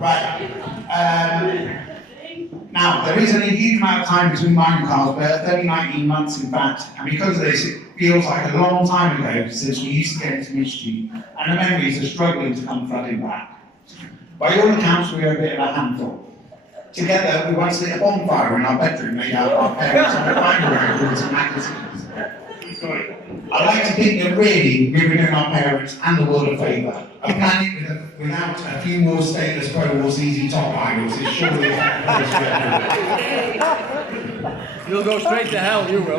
Right. Now, there isn't a huge amount of time between mine and Carl's birth, only 19 months in fact, and because of this, it feels like a long time ago since we used to get into mischief, and the memories are struggling to come flooding back. By all accounts, we are a bit of a handful. Together, we once lit a bonfire in our bedroom made out of our parents' binder records and magazines. I'd like to think that really we were doing our parents and the world a favour. A planet without a few more status quo or ZZ Top idols is surely a better place to be. You'll go straight to hell, you will.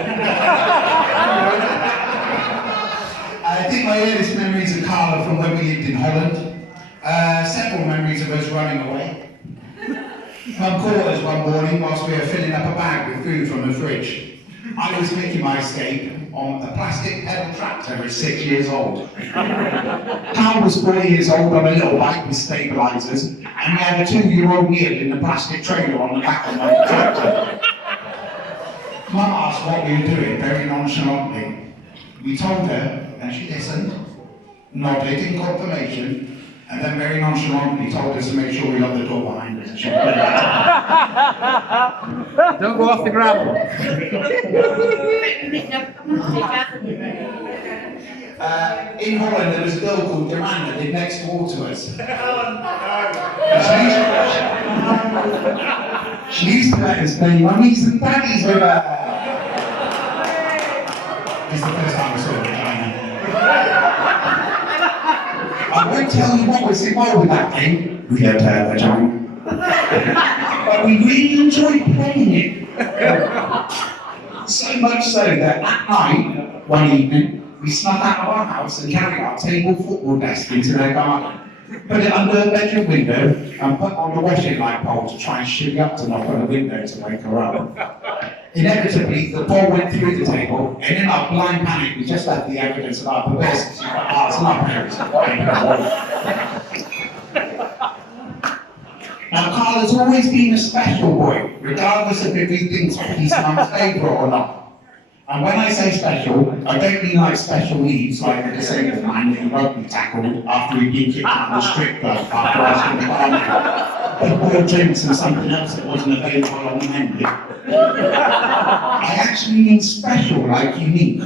I think my earliest memories of Carla from when we lived in Holland. Several memories of us running away. Mum caught us one morning whilst we were filling up a bag with food from the fridge. I was making my escape on a plastic pedal tractor at 6 years old. Carl was 4 years old on a little bike with stabilisers, and we had a 2-year-old Neil in the plastic trailer on the back of my tractor. Mum asked what we were doing very nonchalantly. We told her, and she listened, nodded in confirmation, and then very nonchalantly told us to make sure we locked the door behind us. Don't go off the gravel. In Holland, there was a girl called Joanna that lived next door to us. She used to let us play mummies and daddies with her. It's the first time I saw Joanna. I won't tell you what was involved with that thing. We don't have a vagina. But we really enjoyed playing it. So much so that at night, one evening, we snuck out of our house and carried our table football desk into their garden. Put it under the bedroom window and put on the washing light pole to try and shimmy up to knock on the window to wake her up. Inevitably, the ball went through the table, and in our blind panic, we just left the evidence of our perversity for ours and our parents. Now, Carl has always been a special boy, regardless of if he thinks he's mum's favourite or not. And when I say special, I don't mean like special needs, like a disabled man getting rugby tackled after he'd been kicked out of the strip club after asking the barman for 4 drinks and something else that wasn't available on the menu. I actually mean special, like unique.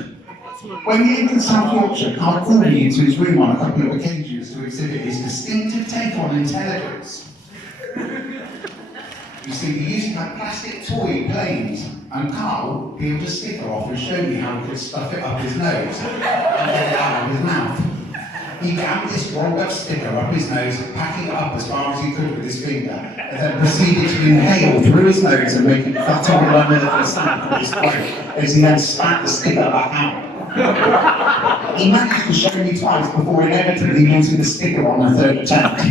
When we lived in South Yorkshire, Carl called me into his room on a couple of occasions to exhibit his distinctive take on intelligence. You see, we used to have plastic toy planes, and Carl peeled a sticker off and showed me how he could stuff it up his nose and get it out of his mouth. He jammed this rolled up sticker up his nose, packing it up as far as he could with his finger, and then proceeded to inhale through his nose and make it flat on the unearthly sound of his throat as he then spat the sticker back out. He managed to show me twice before inevitably losing the sticker on the 3rd attempt.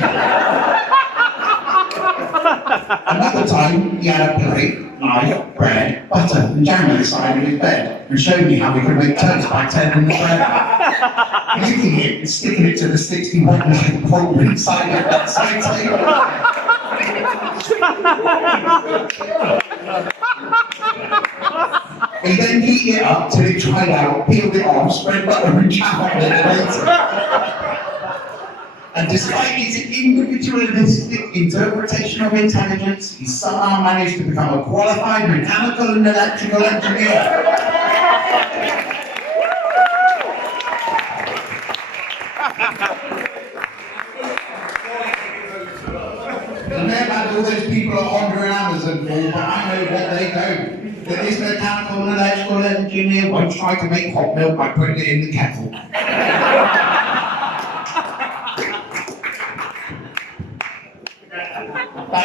Another time, he had a plate, knife, bread, butter, and jam on the side of his bed, and showed me how we could make toast by turning the bread out. Licking it and sticking it to the 61 pole inside of that side table. He then heated it up till it dried out, peeled it off, spread butter and jam on it later. And despite his individualistic interpretation of intelligence, he somehow managed to become a qualified mechanical and electrical engineer. The mailbag all those people are Honda and Amazon for, but I know what they don't. That this mechanical and electrical engineer won't try to make hot milk by putting it in the kettle.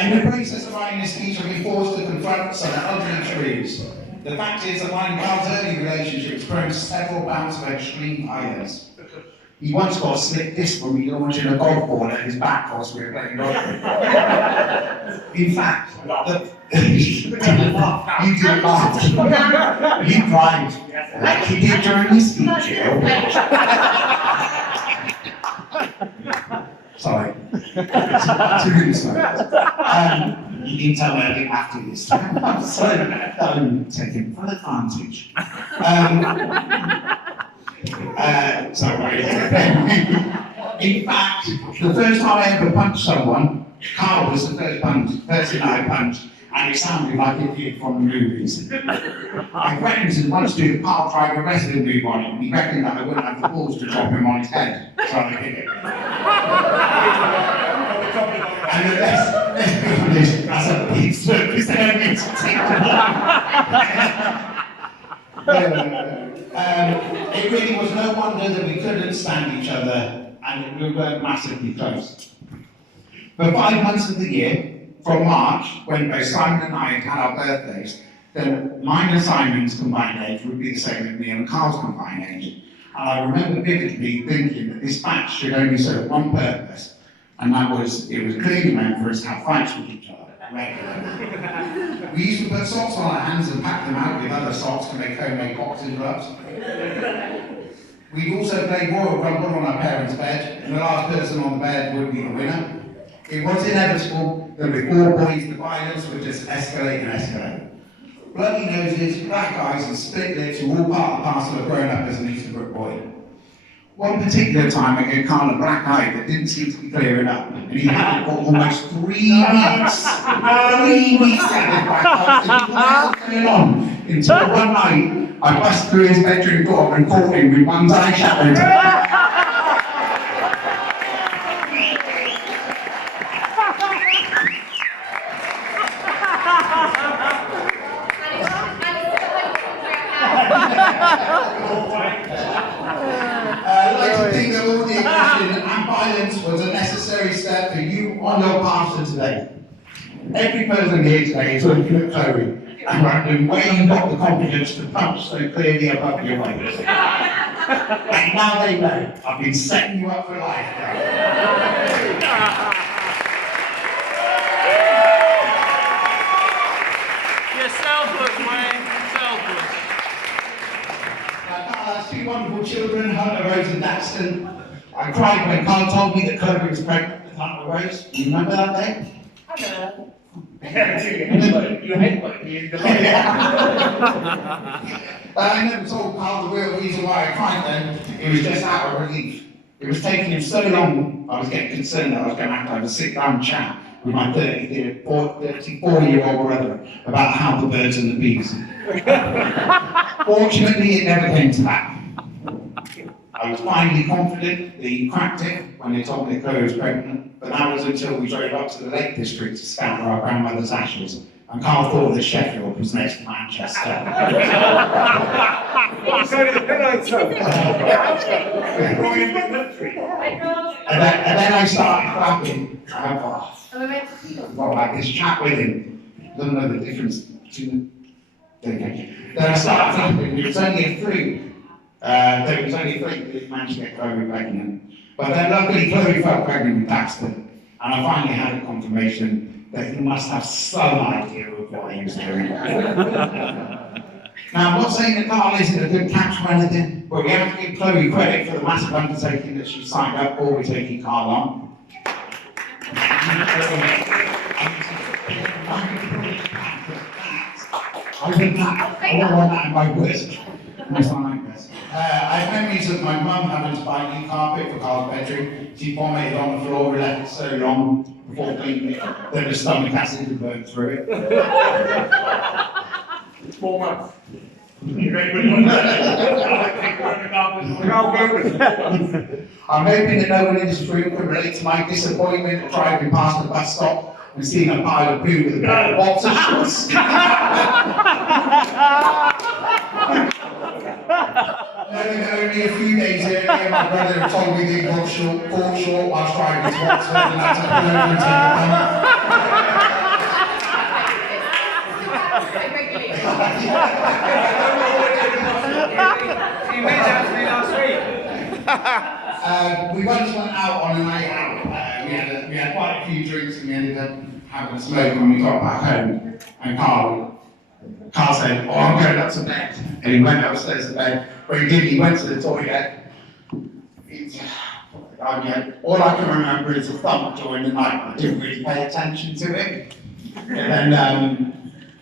In the process of writing this speech, I've been forced to confront some ugly truths. The fact is that mine and Carl's early relationship was prone to several bouts of extreme violence. He once got a slip disc when we launching a golf ball at his back whilst we were playing golf. In fact, you didn't laugh. You cried, like he did during his speech, you know. Sorry. Too really sorry. You didn't tell me I didn't have to this time. So I'm taking full advantage. Sorry. In fact, the first time I ever punched someone, Carl was the first person I punched, and it sounded like it did from the movies. I threatened to once do the Pile Driver wrestling move on him, and he reckoned that I wouldn't have the balls to drop him on his head, so I did it. And let's be honest, that's a big circus enemy to take the ball. It really was no wonder that we couldn't stand each other, and we were massively close. For 5 months of the year, from March, when both Simon and I had our birthdays, then mine and Simon's combined age would be the same as me and Carl's combined age. And I remember vividly thinking that this match should only serve one purpose, and that was, it was clearly meant for us to have fights with each other regularly. We used to put socks on our hands and pack them out with other socks to make homemade boxing gloves. We'd also play Royal Rumble on our parents' bed, and the last person on the bed would be the winner. It was inevitable that with 4 boys, the violence would just escalate and escalate. Bloody noses, black eyes, and split lips were all part and parcel of growing up as an Easterbrook boy. One particular time I gave Carl a black eye that didn't seem to be clearing up, and he had it for almost 3 weeks. 3 weeks at it, black eyes, and what was going on? Until one night, I bust through his bedroom door and caught him with one eye shut. I'd like to think that all the aggression and violence was a necessary step for you on your path to today. Every person here today is looking at Chloe and wondering where you got the confidence to punch so clearly above your weight. And now they know I've been setting you up for life, You're selfless, Wayne. Selfless. Carl has 2 wonderful children, Hunter Rose and Daxton. I cried when Carl told me that Chloe was pregnant with Hunter Rose. Do you remember that day? I know. You hate me in the I never told Carl the real reason why I cried then. It was just out of relief. It was taking him so long, I was getting concerned that I was going to have a sit-down chat with my 34-year-old brother about how the birds and the bees. Fortunately, it never came to that. I was finally confident that he cracked it when they told me that Chloe was pregnant, but that was until we drove up to the Lake District to scatter our grandmother's ashes, and Carl thought that Sheffield was next to Manchester. And then I started clapping. Well, like this chat with him, don't know the difference between the. Then I started clapping. It was only a 3. There was only 3 that managed to get Chloe pregnant. But then luckily Chloe felt pregnant with Daxton, and I finally had a confirmation that he must have some idea of what he was doing. Now, I'm not saying that Carl isn't a good catch or anything, but we have to give Chloe credit for the massive undertaking that she signed up for with taking Carl on. I think that, I don't want that in my words. I have memories of my mum having to buy new carpet for Carl's bedroom. She vomited on the floor and left it so long before cleaning it that her stomach acid had burned through it. 4 months. I'm hoping that no one in this room can relate to my disappointment of driving past the bus stop and seeing a pile of poo with a pair of boxer shorts. Only a few days earlier, my brother told me that he got caught short whilst driving to Oxford and had to pull over and You reached out to me last week. we once went out on a night out. We had quite a few drinks and we ended up having a smoke when we got back home. And Carl said, "Oh, I'm going up to bed." And he went upstairs to bed. But he went to the toilet. All I can remember is a thump during the night. I didn't really pay attention to it. And then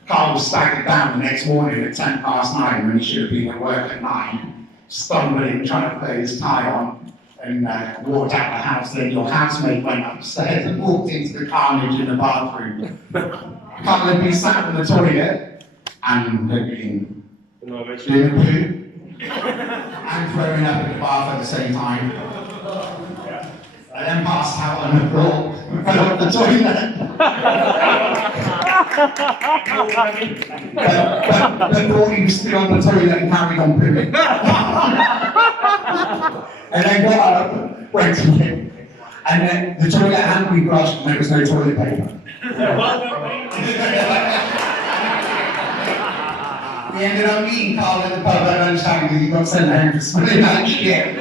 Carl was staggered down the next morning at 9:10 when he should have been at work at 9. stumbling, trying to put his tie on, and walked out the house. Then your housemate went upstairs and walked into the carnage in the bathroom. Can't let me sat in the toilet and looking doing a poo and throwing up in the bath at the same time. I then passed out on the floor and fell off the toilet. but thought he was still on the toilet and carried on pooing. And then got up, went to him, and then the toilet hadn't been flushed and there was no toilet paper. He ended up meeting Carl at the pub at lunchtime because he got sent home for smelling like shit.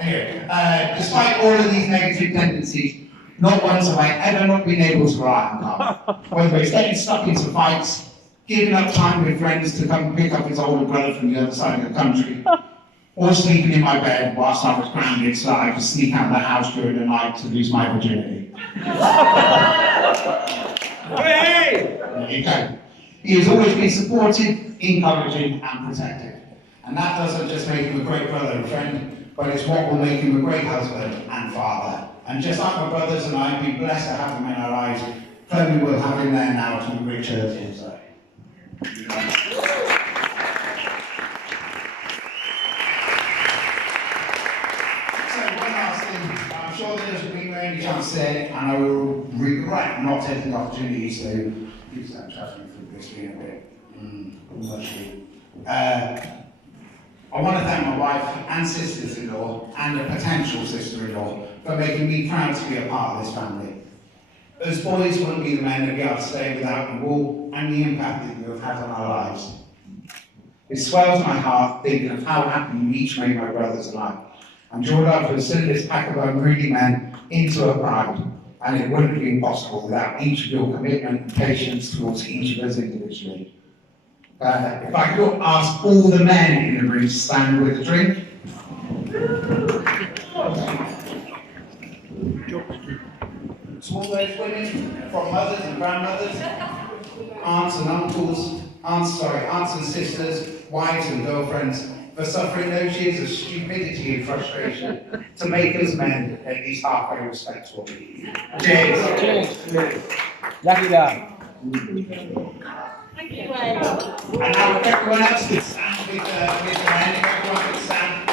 Anyway, despite all of these negative tendencies, not once have I ever not been able to rely on Carl. Whether it's getting stuck into fights, giving up time with friends to come pick up his older brother from the other side of the country, or sleeping in my bed whilst I was grounded so that I could sneak out of the house during the night to lose my virginity. Hey! There you go. He has always been supportive, encouraging and protective. And that doesn't just make him a great brother and friend, but it's what will make him a great husband and father. And just like my brothers and I have been blessed to have him in our lives, Chloe will have him there now to great church also. I'm sure there's been any chance to say it, and I will regret not taking the opportunity to use that trust me for this being a bit mushy. I want to thank my wife and sisters-in-law and a potential sister-in-law for making me proud to be a part of this family. As boys wouldn't be the men that be able to stay without you all and the impact that you have had on our lives. It swells my heart thinking of how happy you each made my brothers and I. I'm sure I've considered this pack of unruly men into a pride, and it wouldn't have been possible without each of your commitment and patience towards each of us individually. If I could ask all the men in the room to stand with a drink. To all those women, from mothers and grandmothers, aunts and uncles, aunts and sisters, wives and girlfriends, for suffering those years of stupidity and frustration to make us men at least halfway respectful. Cheers. Cheers. Lucky guy. Thank you, Wayne. And now if everyone else could stand with the men, if everyone could stand.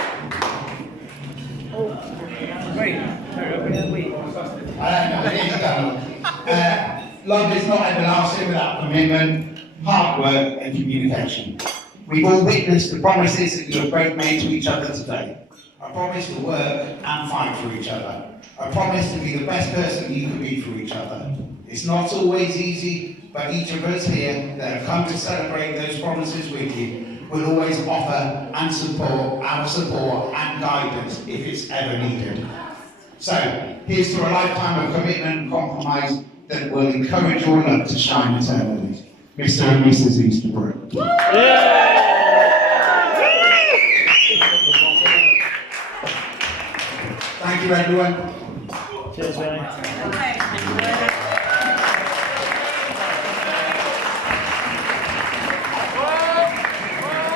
Love is not everlasting without commitment, hard work and communication. We've all witnessed the promises that you have both made to each other today. A promise to work and fight for each other. A promise to be the best person you can be for each other. It's not always easy, but each of us here that have come to celebrate those promises with you will always offer and support our support and guidance if it's ever needed. So, here's to a lifetime of commitment and compromise that will encourage your love to shine eternally. Mr. and Mrs. Easterbrook. Thank you, everyone. Cheers, Wayne. Thank you.